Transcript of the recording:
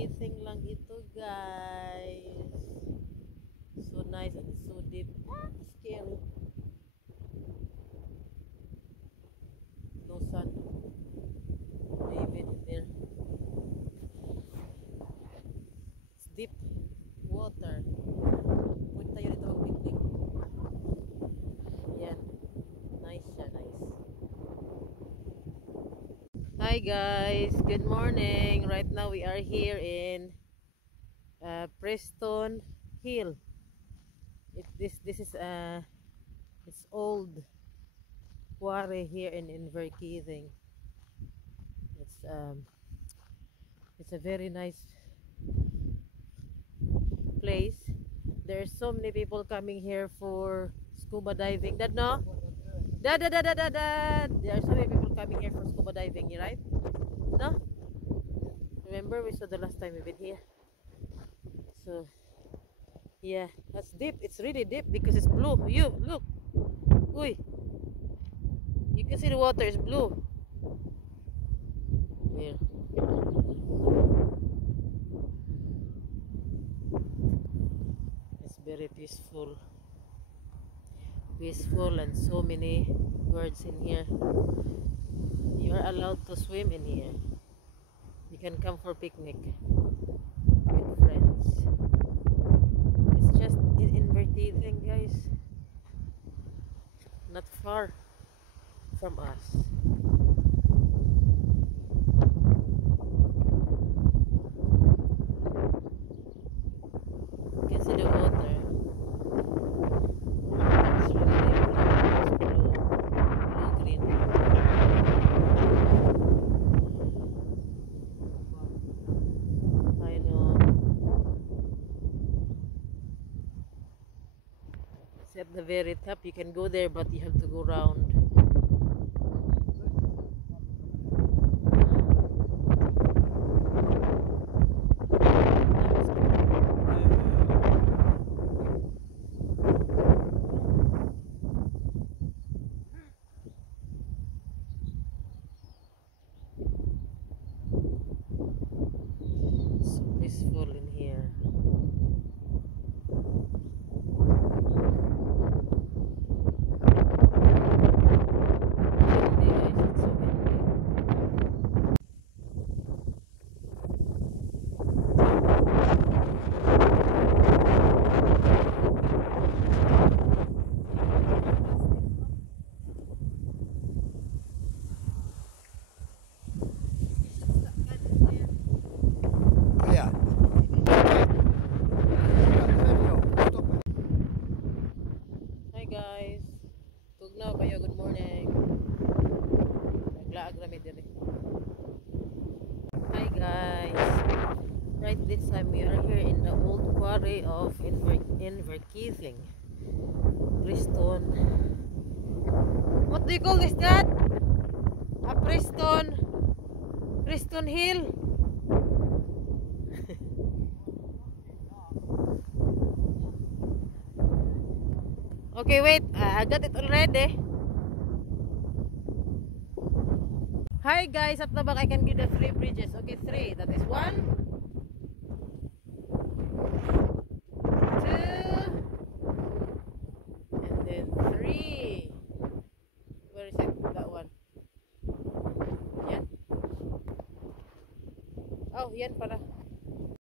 Verkithing lang ito, guys. So nice and it's so deep. Scary. No sun. Even in there. It's deep water. Pwede tayo dito mag-picnic. Yan. Nice siya, nice. Hi guys, good morning. Right now we are here in Preston Hill. This is it's old quarry here in Verkithing. It's a very nice place. There are so many people coming here for scuba diving. Dad, no? Dad. There are so many people coming here for scuba diving, right? No? Remember we saw the last time we've been here. So yeah, that's deep. It's really deep because it's blue. You look. Uy. You can see the water is blue. Here. It's very peaceful. Peaceful and so many birds in here. You are allowed to swim in here. You can come for picnic with friends. It's just in Verkithing, guys. Not far from us. You can see the water. It's really blue green. I know. It's at the very top. You can go there, but you have to go round. So peaceful in here. Windy, guys. It's so windy. Yeah. Hi guys. Tugnaw kayo. Good morning. Naglaag rami diri. Hi guys. Right this time we are here in the old quarry of Verkithing. Preston. What do you call this, Dad? A Preston Hill. Okay, wait. I got it already. Hi guys, at the back I can give the 3 bridges. Okay, 3. That is 1, 2, and then 3. Where is it? That one. Yan. Oh, yan para.